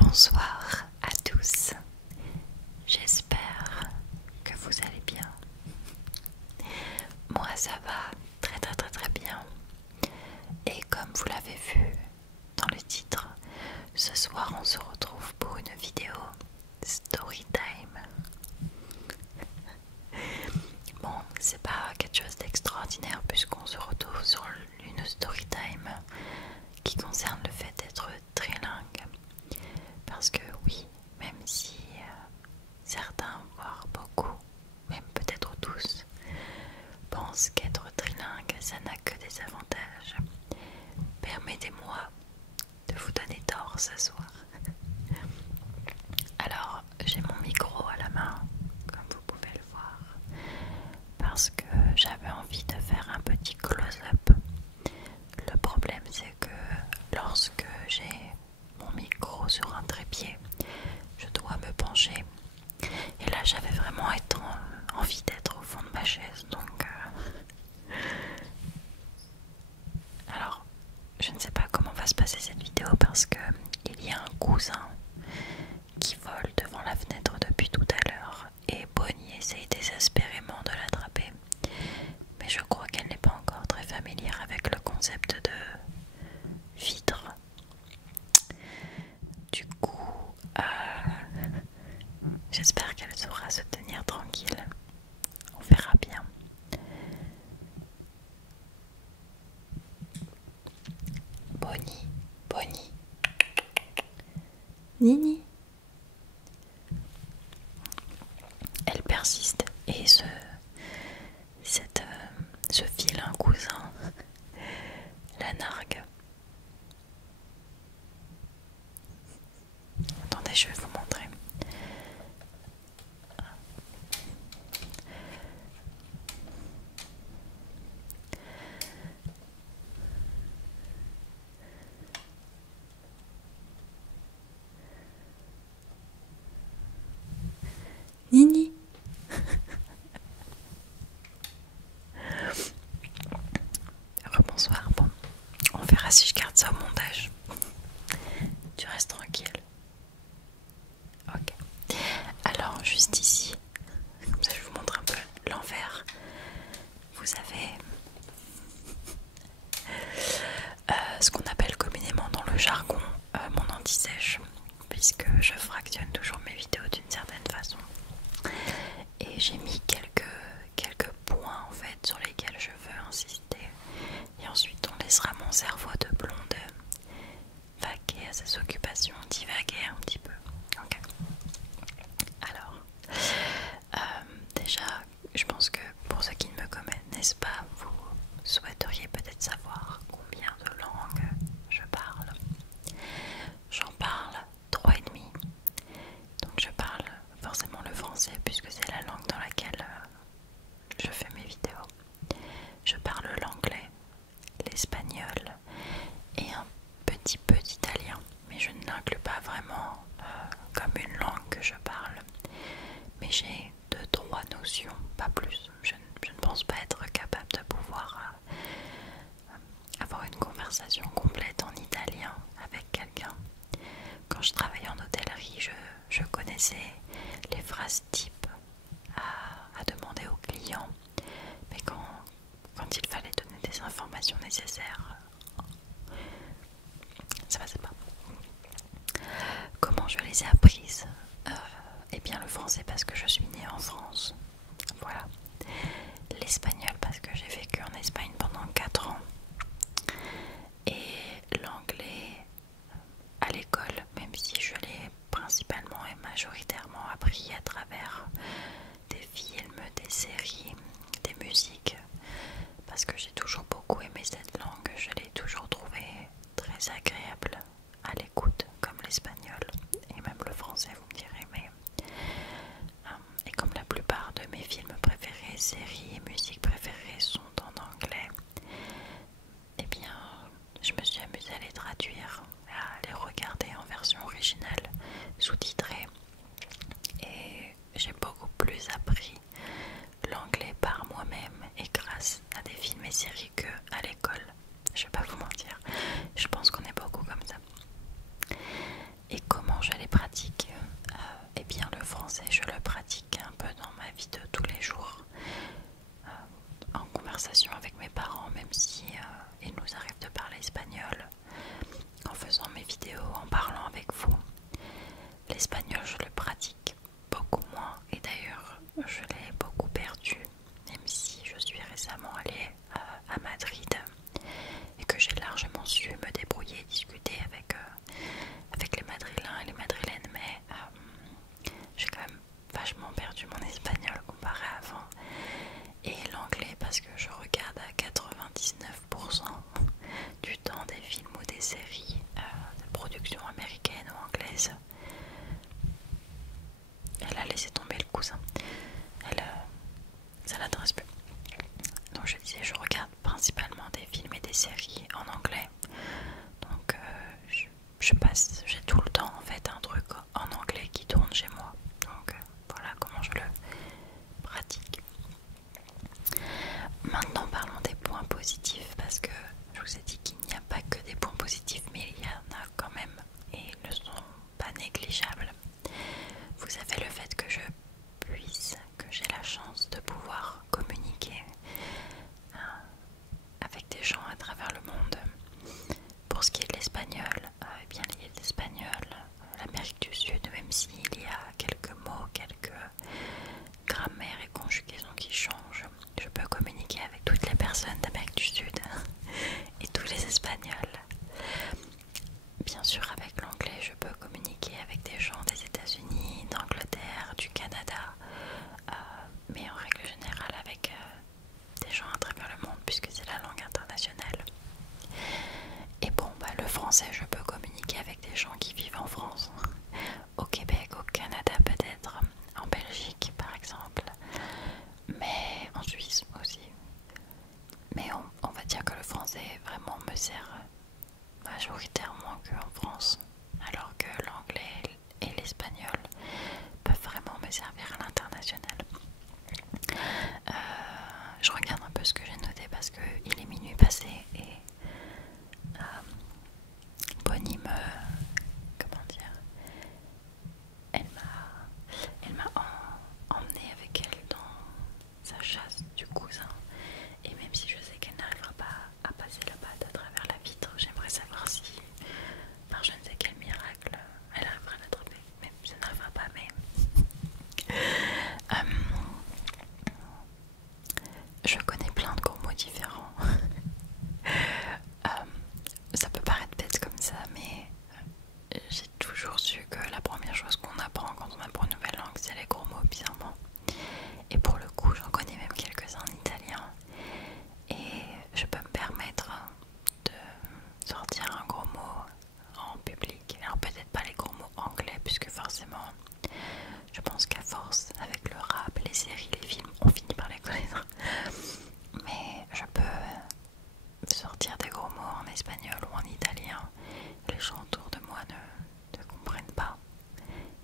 Bonsoir à tous, j'espère que vous allez bien. Moi ça va très bien. Et comme vous l'avez vu dans le titre, ce soir on se retrouve pour une vidéo story time. Bon, c'est pas quelque chose d'extraordinaire puisqu'on se retrouve sur une story time qui concerne le fait d'être trilingue. Parce que oui, même si certains, voire beaucoup, même peut-être tous, pensent qu'être trilingue, ça n'a que des avantages, permettez-moi de vous donner tort ce soir. Alors, j'ai mon micro à la main, comme vous pouvez le voir, parce que j'avais envie de faire un petit close-up. Le problème, c'est que lorsque j'ai mon micro sur un trépied, je dois me pencher. Et là, j'avais vraiment envie d'être au fond de ma chaise, donc... Alors, je ne sais pas comment va se passer cette vidéo parce que il y a un cousin qui vole devant la fenêtre depuis tout à l'heure et Bonnie essaye désespérément de l'attraper. Mais je crois qu'elle n'est pas encore très familière avec le concept de vitre. Du coup, j'espère qu'elle saura se tenir tranquille. On verra bien. Bonnie, Nini. Elle persiste et ce vilain cousin la nargue. Attendez, je vais vous montrer. Nini. Rebonsoir. Bon, on verra si je garde ça au montage. Tu restes tranquille. Ok. Alors, juste ici, comme ça je vous montre un peu l'envers. Vous avez ce qu'on appelle communément dans le jargon mon anti-sèche, puisque je fractionne toujours mes vidéos d'une certaine façon. Et j'ai mis quelques points en fait sur lesquels je veux insister. Et ensuite on laissera mon cerveau de blonde vaquer à ses occupations, divaguer un petit peu. Ok. Alors, déjà, je pense que pour ceux qui ne me connaissent pas, vous souhaiteriez peut-être savoir combien de langues je parle. J'en parle 3,5. Donc je parle forcément le français puisque c'est la langue dans laquelle je fais mes vidéos. Je parle l'anglais, l'espagnol et un petit peu d'italien, mais je ne l'inclus pas vraiment comme une langue que je parle. Mais j'ai 2-3 notions, pas plus. Je ne pense pas être capable de pouvoir avoir une conversation complète en italien avec quelqu'un. Quand je travaillais en hôtellerie, je connaissais les phrases types à demander aux clients, mais quand il fallait donner des informations nécessaires, ça passait pas. Comment je les ai apprises? Eh bien le français parce que je suis née en France, voilà. L'espagnol parce que j'ai vécu en Espagne pendant 4 ans. Et l'anglais à l'école, même si je l'ai principalement et majoritairement appris à travers des films, des séries, des musiques, parce que j'ai toujours beaucoup aimé cette langue, je l'ai toujours trouvée très agréable à l'écoute, comme l'espagnol et même le français, vous me direz, mais et comme la plupart de mes films préférés, séries et musiques préférées sont en anglais,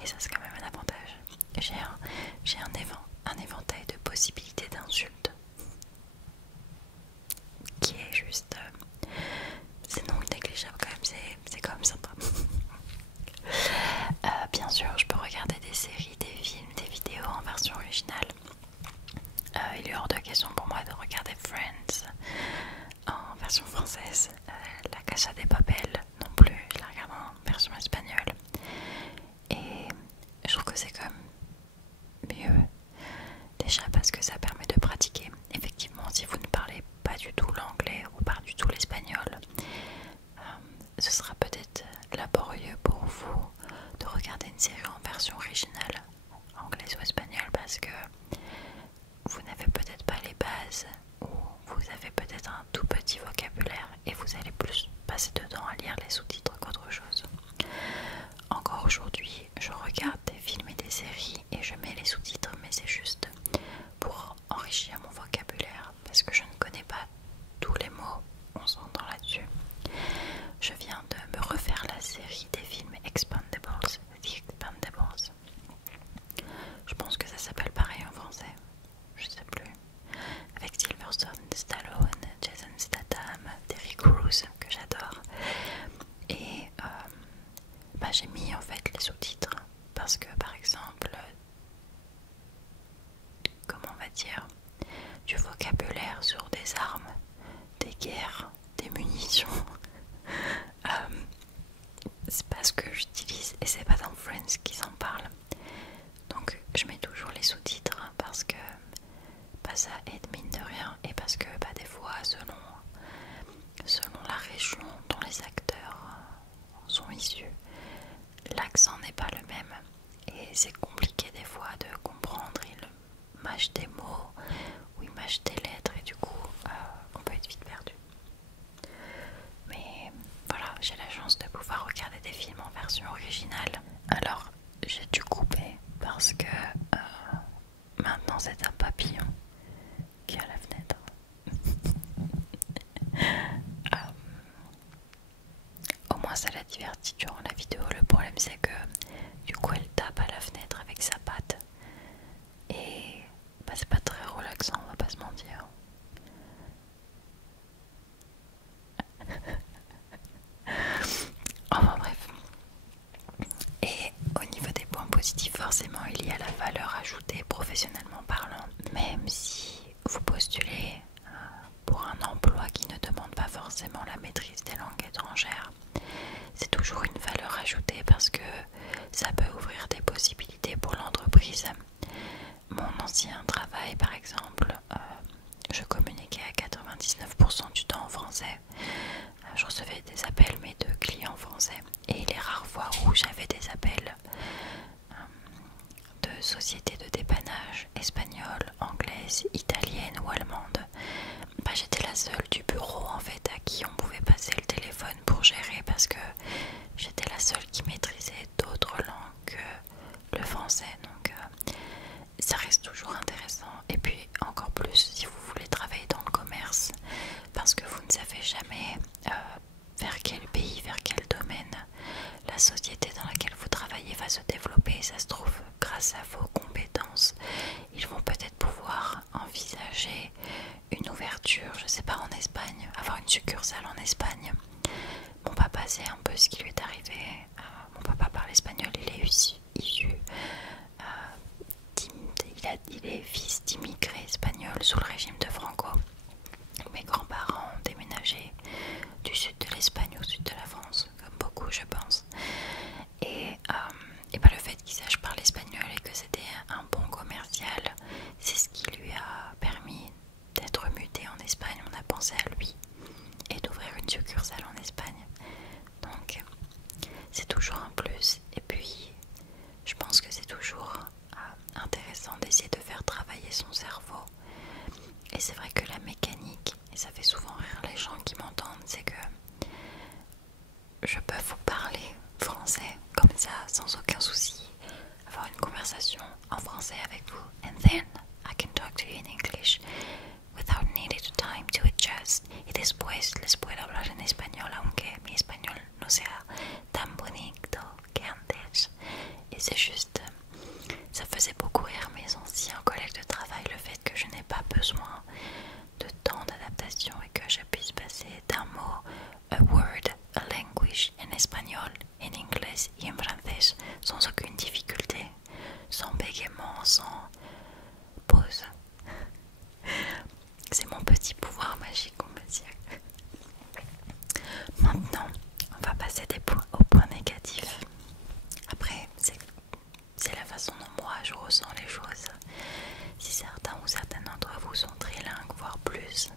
et ça c'est quand même un avantage. J'ai un éventail de possibilités d'insultes qui est juste c'est non négligeable quand même, c'est quand même sympa. Bien sûr je peux regarder des séries, des films, des vidéos en version originale. Il est hors de question pour moi de regarder Friends en version française. La Casa de Papel non plus, je la regarde en version espagnole. Et je trouve que c'est quand même mieux. Déjà parce que ça permet de pratiquer. Effectivement, si vous ne parlez pas du tout l'anglais ou pas du tout l'espagnol, ce sera peut-être laborieux pour vous de regarder une série en version originale, anglaise ou espagnole, parce que vous n'avez peut-être pas les bases ou vous avez peut-être un tout petit vocabulaire et vous allez plus passer de temps à lire les sous-titres qu'autre chose. Encore aujourd'hui, je regarde des films et des séries et je mets les sous-titres, mais c'est juste pour enrichir mon vocabulaire parce que je ne connais pas tous les mots, on s'entend là-dessus. Je viens de me refaire la série des films Expandables, The Expandables. Je pense que ça s'appelle pareil en français, je sais plus. Avec Sylvester Stallone, Jason Statham, Terry Crews que j'adore. Et j'ai mis en fait les sous-titres parce que par exemple, comment on va dire, du vocabulaire sur des armes, des guerres, des munitions, c'est pas ce que j'utilise et c'est pas dans Friends qu'ils en parlent. Donc je mets toujours les sous-titres parce que ça aide mine de rien et parce que des fois selon la région dont les acteurs sont issus, l'accent n'est pas le même et c'est compliqué des fois de comprendre. Ils mâchent des mots ou ils mâchent des lettres et du coup on peut être vite perdu. Mais voilà, j'ai la chance de pouvoir regarder des films en version originale. Alors j'ai dû couper parce que maintenant c'est un papillon qui est à la fenêtre. Au moins ça la divertit durant la vidéo. Le problème c'est que du coup elle tape à la fenêtre avec sa patte et c'est pas très relaxant, on va pas se mentir. Enfin bref. Et au niveau des points positifs, forcément il y a la valeur ajoutée professionnellement parlant. Même si vous postulez pour un emploi qui ne demande pas forcément la maîtrise des langues étrangères, c'est toujours une valeur ajoutée parce que ça peut ouvrir des possibilités pour l'entreprise. Mon ancien travail par exemple, je communiquais à 99% du temps en français. Je recevais des appels mais de clients français et les rares fois où j'avais des appels de sociétés de dépannage espagnoles, anglaises, italiennes ou allemandes, j'étais la seule du bureau en fait à qui on pouvait passer le téléphone pour gérer parce que j'étais la seule qui maîtrisait d'autres langues que le français. Donc ça reste toujours intéressant et puis encore plus si vous voulez travailler dans le commerce parce que vous ne savez jamais vers quel pays, vers quel domaine la société dans laquelle vous travaillez c'est juste, ça faisait beaucoup rire mes anciens collègues de travail, le fait que je n'ai pas besoin de temps d'adaptation et que je puisse passer d'un mot, a word, a language en espagnol, en anglais et en français sans aucune difficulté, sans bégaiement, sans pause. C'est mon petit pouvoir magique, on va dire. Maintenant, on va passer aux points négatifs. Après, c'est la façon dont moi je ressens les choses. Si certains ou certaines d'entre vous sont trilingues, voire plus,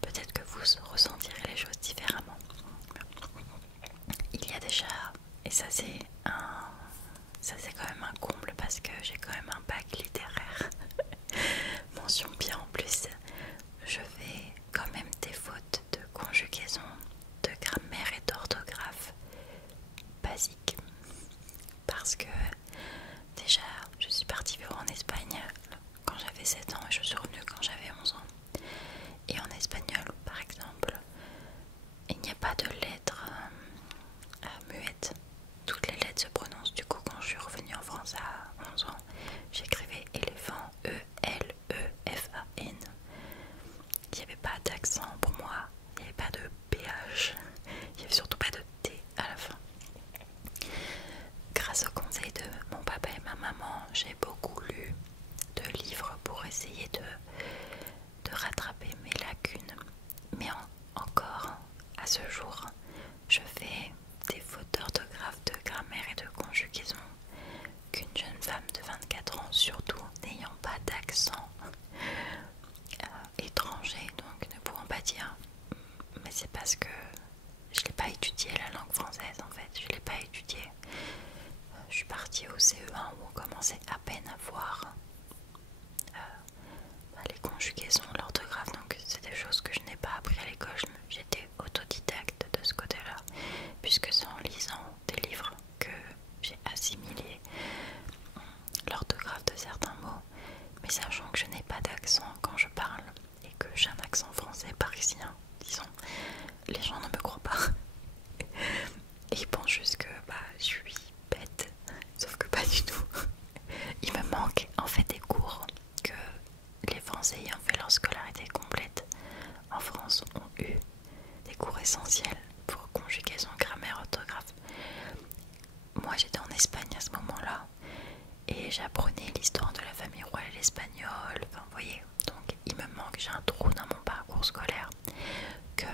peut-être que vous ressentirez les choses différemment. Il y a déjà, et ça c'est quand même un comble parce que j'ai quand même un bac littéraire. Mention bien en plus, je fais quand même des fautes de conjugaison, de grammaire et d'orthographe basiques. Parce que déjà, je suis partie vivre en Espagne quand j'avais 7 ans et je suis revenue quand j'avais 11 ans. Et en espagnol, par exemple, il n'y a pas de lettres muettes. Toutes les lettres se prononcent. Du coup, quand je suis revenue en France à 11 ans, j'écrivais éléphant, E-L-E-F-A-N. Il n'y avait pas d'accent pour moi, il n'y avait pas de PH, il n'y avait surtout pas de T à la fin. Grâce au conseil de mon papa et ma maman, j'ai beaucoup lu de livres pour essayer de rattraper mes lacunes. Mais encore, à ce jour, je fais des fautes d'orthographe, de grammaire et de conjugaison qu'une jeune femme de 24 ans, surtout n'ayant pas d'accent étranger, donc ne pouvant pas dire. Mais c'est parce que je n'ai pas étudié la langue française en fait, je ne l'ai pas étudié. Je suis partie au CE1 où on commençait à peine à voir les conjugaisons, l'orthographe, donc c'est des choses que je n'ai pas appris à l'école. J'étais autodidacte de ce côté-là, puisque c'est en lisant des livres que j'ai assimilé l'orthographe de certains mots, mais sachant que je n'ai pas d'accent quand je parle et que j'ai un accent français parisien, disons, les gens ne me croient pas. Et ils pensent juste que je suis bête, sauf que pas du tout. Il me manque en fait des cours que les Français ayant fait leur scolarité complète en France ont eu, des cours essentiels pour conjugaison, grammaire, orthographe. Moi j'étais en Espagne à ce moment-là et j'apprenais l'histoire de la famille royale espagnole, enfin vous voyez, donc il me manque, j'ai un trou dans mon parcours scolaire que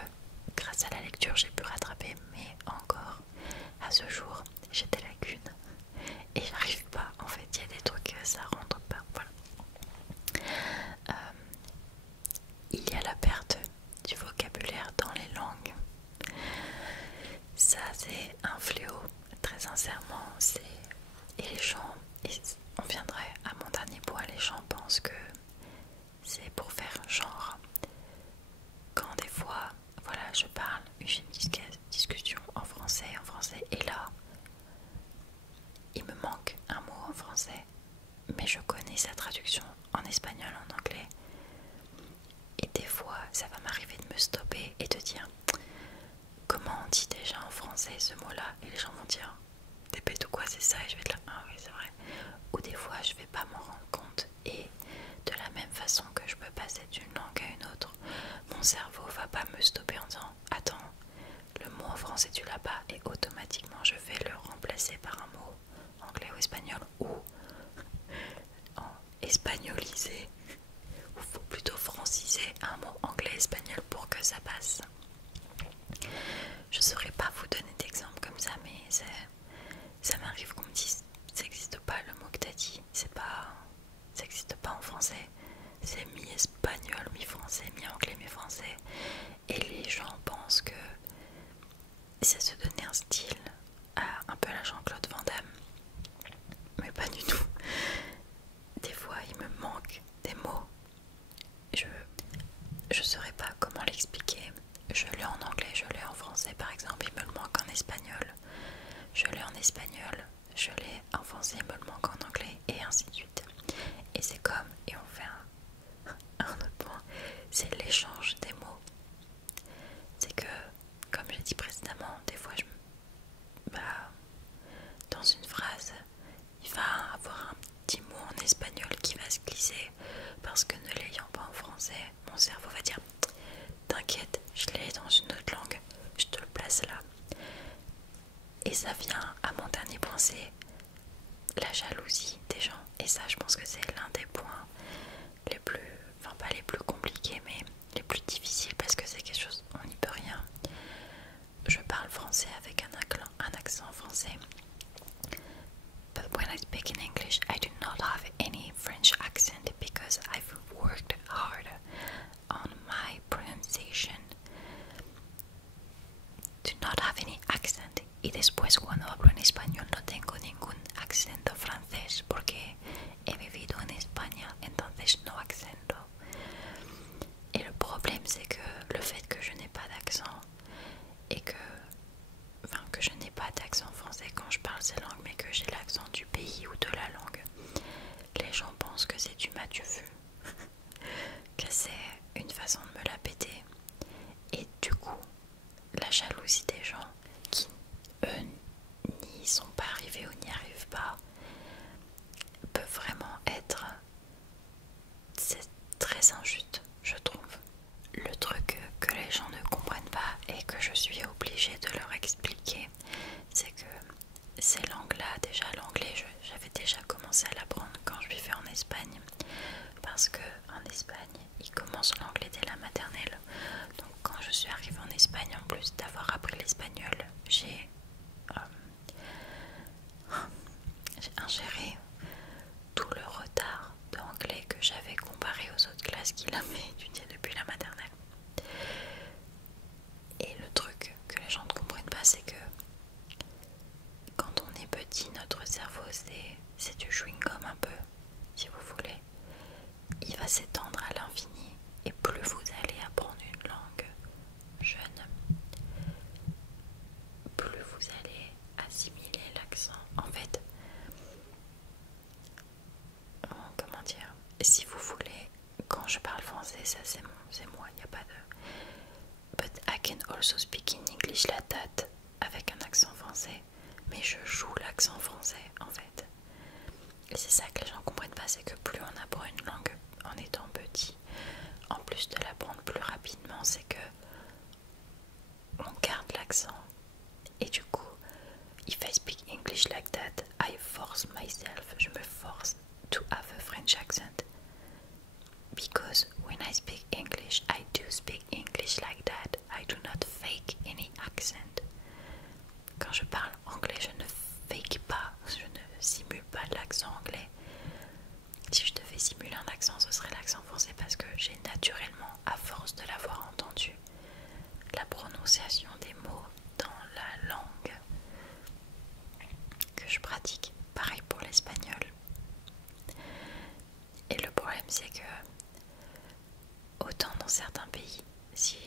grâce à la lecture j'ai pu rattraper, mais encore à ce jour j'ai des lacunes et j'arrive pas, en fait il y a des trucs ça rentre pas, voilà. Il y a la perte du vocabulaire dans les langues. Ça c'est un fléau, très sincèrement. Et les gens, et on viendrait à mon dernier point, les gens pensent que c'est pour faire genre. Quand des fois, voilà, je parle, j'ai une discussion en français, et là, il me manque un mot en français, mais je connais sa traduction en espagnol, en anglais. Et des fois, ça va m'arriver de me stopper et de dire comment on dit déjà en français ce mot-là, et les gens vont dire t'es bête ou quoi, c'est ça, et je vais être là, ah oui, c'est vrai. Ou des fois, je vais pas m'en rendre compte, et de la même façon que je peux passer d'une langue à une autre, mon cerveau va pas me stopper en disant attends, le mot en français tu l'as pas, et automatiquement je vais le remplacer par un mot anglais ou espagnol, ou en espagnolisé, ou faut plutôt franciser un mot anglais-espagnol pour que ça passe. Je saurais pas vous donner d'exemple comme ça, mais ça m'arrive qu'on me dise ça n'existe pas le mot que t'as dit, ça n'existe pas en français, c'est mi-espagnol, mi-français, mi-anglais, mi-français, et les gens pensent que ça se donnait un style un peu à la Jean-Claude Van Damme, mais pas du tout. Des fois il me manque des mots, je saurais pas comment l'expliquer. Je l'ai en anglais, je l'ai en français par exemple, il me le manque en espagnol. Je l'ai en espagnol, je l'ai en français, il me le manque en anglais, et ainsi de suite. Et c'est comme, et on fait un autre point, c'est l'échange des mots. C'est que, comme j'ai dit précédemment, des fois dans une phrase, c'est la jalousie des gens. Et ça, je pense que c'est l'un des points les plus, enfin pas les plus compliqués, mais les plus difficiles, parce que c'est quelque chose, on n'y peut rien. Je parle français avec un accent français. But when I speak in English, I do not have any French accent because I've worked hard on my pronunciation to not have any accent. Y después cuando hablo en español no tengo ningún acento francés porque he vivido en España, entonces no accento. Et le problème c'est que le fait que je n'ai pas d'accent et que je n'ai pas d'accent français quand je parle ces langues, mais que j'ai l'accent du pays ou de la langue, les gens pensent que c'est du m'as-tu vu, que c'est une façon de me la péter. Et du coup, la jalousie des gens qui, eux, n'y sont pas arrivés ou n'y arrivent pas, peut vraiment être... C'est très injuste, je trouve. Le truc que les gens ne comprennent pas et que je suis obligée de leur expliquer, c'est que ces langues-là, déjà l'anglais, j'avais déjà commencé à l'apprendre quand je vivais en Espagne, parce que en Espagne, ils commencent l'anglais dès la maternelle. Donc quand je suis arrivée en Espagne, en plus d'avoir appris l'espagnol, j'ai ingéré tout le retard d'anglais que j'avais comparé aux autres classes qui l'avaient étudié depuis la maternelle. Et le truc que les gens ne comprennent pas, c'est que quand on est petit, notre cerveau c'est du chewing-gum un peu, si vous voulez. Il va s'étendre à l'infini, et plus vous allez apprendre une langue jeune, plus vous allez assimiler l'accent. En fait, comment dire, si vous voulez, quand je parle français, ça c'est moi, il n'y a pas de... But I can also speak in English like that, avec un accent français, mais je joue l'accent français en fait. Et c'est ça que les gens comprennent pas, c'est que plus on apprend une langue en étant petit, en plus de l'apprendre plus rapidement, c'est que on garde l'accent. Et du coup, if I speak English like that, I force myself, je me force to have a French accent. Because when I speak English, I do speak English like that. I do not fake any accent. Quand je parle anglais, je ne fake pas, je ne simule pas l'accent anglais. Si je devais simuler un accent, ce serait l'accent français, parce que j'ai naturellement, à force de l'avoir entendu, la prononciation des mots dans la langue que je pratique. Pareil pour l'espagnol. Et le problème, c'est que autant dans certains pays, si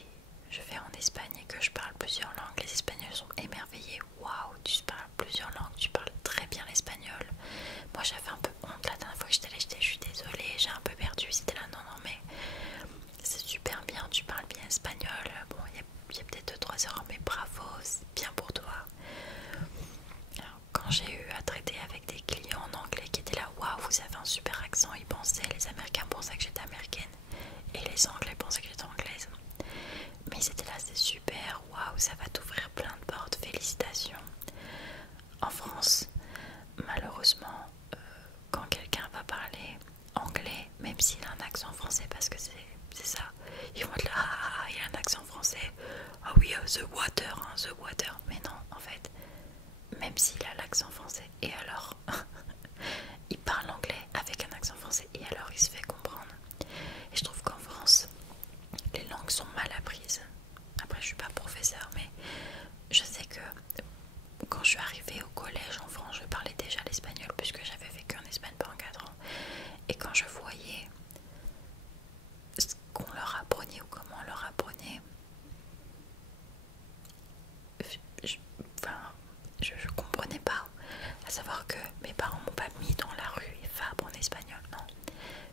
je vais en Espagne et que je parle plusieurs langues, les Espagnols sont émerveillés. Waouh, tu parles plusieurs langues, tu parles très bien l'espagnol. Moi j'avais un peu honte la dernière fois que j'étais allée, je suis désolée, j'ai un peu perdu. C'était là, non, mais c'est super bien, tu parles bien espagnol. Bon, il y a peut-être 2-3 heures, mais bravo, c'est bien pour toi. Alors, quand j'ai eu à traiter avec des clients en anglais qui étaient là, waouh, vous avez un super accent, ils pensaient, les Américains pensaient que j'étais américaine et les Anglais pensaient que j'étais anglaise. Mais ils étaient là, c'est super, waouh, ça va t'ouvrir plein de portes, félicitations. En France, malheureusement, quand quelqu'un va parler anglais, même s'il a un accent français, parce que c'est ça, ils vont être là, ah, il a un accent français, ah oui, the water, hein, the water. Mais non, en fait, même s'il a l'accent français, et alors il parle anglais avec un accent français, et alors il se fait comprendre. Et je trouve qu'en France, les langues sont mal apprises. Après, je suis pas professeur, mais je sais que quand je suis arrivée au collège en France, je parlais déjà l'espagnol puisque j'avais vécu en Espagne pendant 4 ans. Et quand je voyais ce qu'on leur apprenait ou comment on leur apprenait, je comprenais pas. À savoir que mes parents m'ont pas mis dans la rue et va apprendre l'espagnol, non.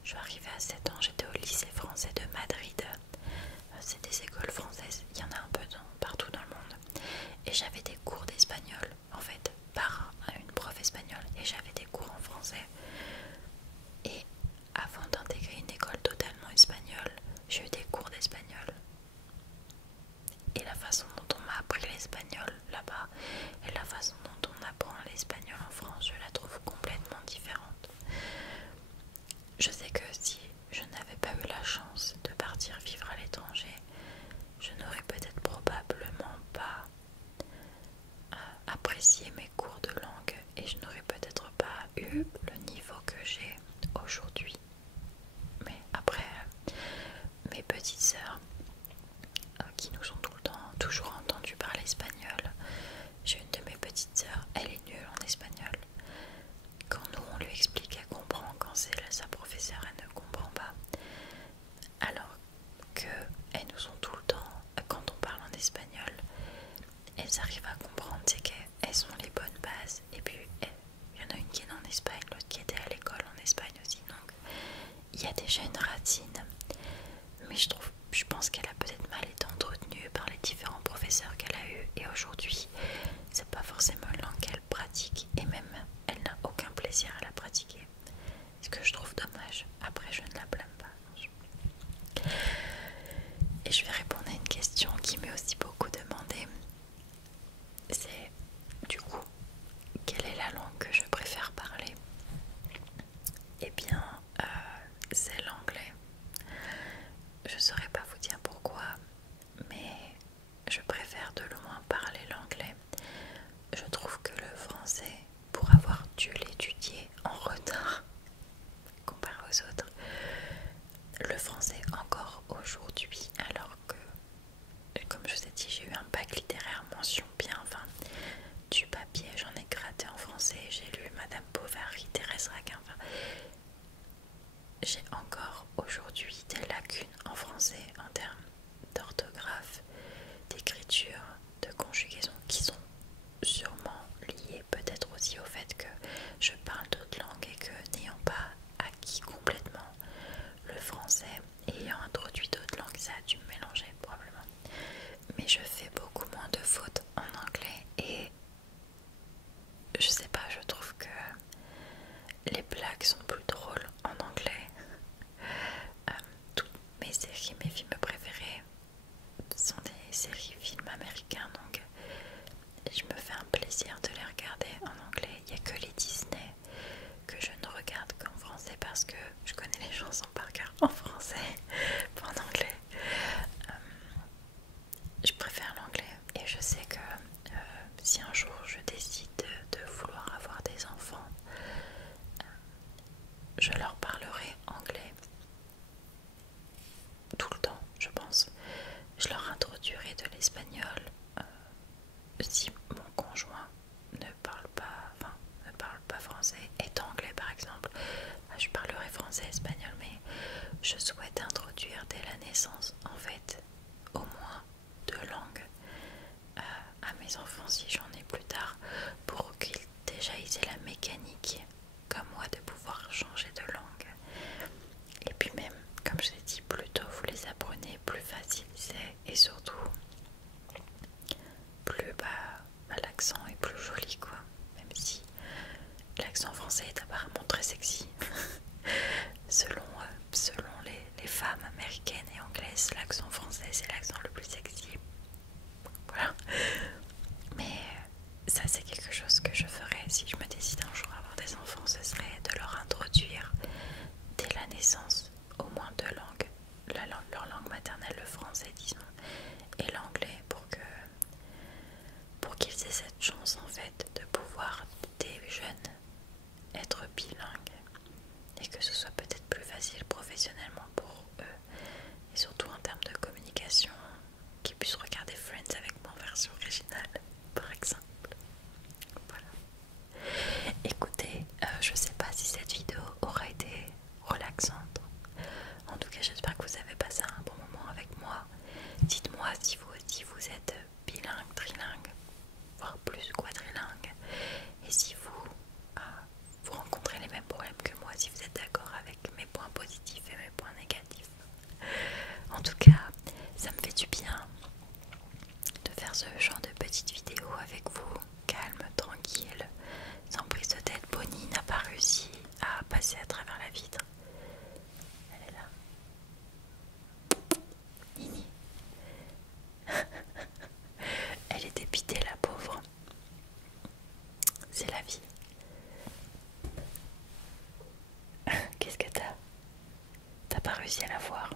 Je suis arrivée à 7 ans, j'étais au lycée français de Madrid. C'est des écoles françaises, il y en a un peu partout dans le monde. Et j'avais des cours d'espagnol, en fait, par une prof espagnole, et j'avais des cours en français. Et avant d'intégrer une école totalement espagnole, j'ai eu des cours d'espagnol. Et la façon dont on m'a appris l'espagnol là-bas, et la façon dont on apprend l'espagnol en France, eu le niveau que j'ai aujourd'hui. Mais après, mes petites sœurs qui nous ont tout le temps toujours entendu parler espagnol, j'ai une de mes petites sœurs, elle est nulle en espagnol. Quand nous on lui explique, elle comprend. Quand c'est sa professeure, elle ne comprend pas. Alors qu'elles nous ont tout le temps, quand on parle en espagnol, elles arrivent à comprendre, c'est qu'elles ont les bonnes bases. Et puis il y en a une qui est en Espagne, l'autre qui était à l'école en Espagne aussi. Donc il y a déjà une racine. Mais je pense qu'elle a peut-être mal été entretenue par les différents professeurs qu'elle a eus. Et aujourd'hui, c'est pas forcément une langue qu'elle pratique. Et même, elle n'a aucun plaisir à la pratiquer. Ce que je trouve dommage. Après, je ne la blâme pas. Et je vais répondre à une question qui m'est aussi beaucoup demandée. C'est, du coup, quelle est la langue que je préfère parler? Eh bien, c'est l'anglais. Je saurais pas vous dire pourquoi, mais je préfère de loin parler l'anglais. Je trouve que le français, pour avoir dû l'étudier en retard comparé aux autres, le français encore aujourd'hui, alors que, comme je vous ai dit, j'ai eu un bac littéraire mention bien, enfin, du papier, j'en ai gratté en français, j'ai lu Madame Bovary, Thérèse Raquin, enfin, j'ai encore aujourd'hui des lacunes en français en termes d'orthographe, d'écriture, de conjugaison qui sont sûrement liées peut-être aussi au fait que je parle d'autres langues et que n'ayant pas acquis complètement le français et ayant introduit d'autres langues, ça a dû me mélanger probablement. Mais je fais beaucoup moins de fautes en anglais et je sais pas, je trouve que les blagues sont plus drôles en anglais. Toutes mes séries, mes films préférés sont des séries films américains, donc je me fais un plaisir de les regarder en anglais. Il n'y a que les Disney que je ne regarde qu'en français parce que je connais les chansons par cœur en français, pas en anglais. Je préfère l'anglais et je sais que si un jour je décide de vouloir avoir des enfants, je leur parlerai anglais tout le temps, je pense. Je leur introduirai de l'espagnol si mon conjoint ne parle pas français, est anglais par exemple. Je parlerai français, espagnol, mais je souhaite introduire dès la naissance en fait au moins 2 langues à mes enfants si j'en ai plus tard, pour qu'ils déjà aient la mécanique comme moi de pouvoir changer de langue. Et puis même, comme je l'ai dit, plus tôt vous les apprenez, plus facile c'est, et surtout plus l'accent est plus joli quoi, même si l'accent français est apparemment très sexy. selon les femmes américaines et anglaises, l'accent français c'est l'accent le plus sexy. Voilà. Mais ça c'est quelque chose que je ferais si je me décide un jour à avoir des enfants, ce serait de leur introduire dès la naissance au moins 2 langues. Leur langue maternelle, le français disons, et l'anglais pour qu'ils aient cette chance en fait de pouvoir dès jeunes être bilingues et que ce soit peut-être plus facile professionnellement pour eux et surtout en termes de communication, qu'ils puissent regarder Friends avec mon version originale par exemple. Voilà. Écoutez, je sais pas si cette vidéo aura été relaxante. En tout cas, j'espère que vous avez passé un bon moment avec moi. Dites-moi si vous aussi vous êtes bilingue, trilingue, voire plus quadrilingue. Et si vous rencontrez les mêmes problèmes que moi, si vous êtes d'accord avec mes points positifs et mes points négatifs. En tout cas, ça me fait du bien de faire ce genre de petites vidéos avec vous, calme, tranquille, sans prise de tête. Bonnie n'a pas réussi à passer à travers la vitre. Elle est là. Nini. Elle est dépitée, la pauvre. C'est la vie. Qu'est-ce que t'as? T'as pas réussi à la voir?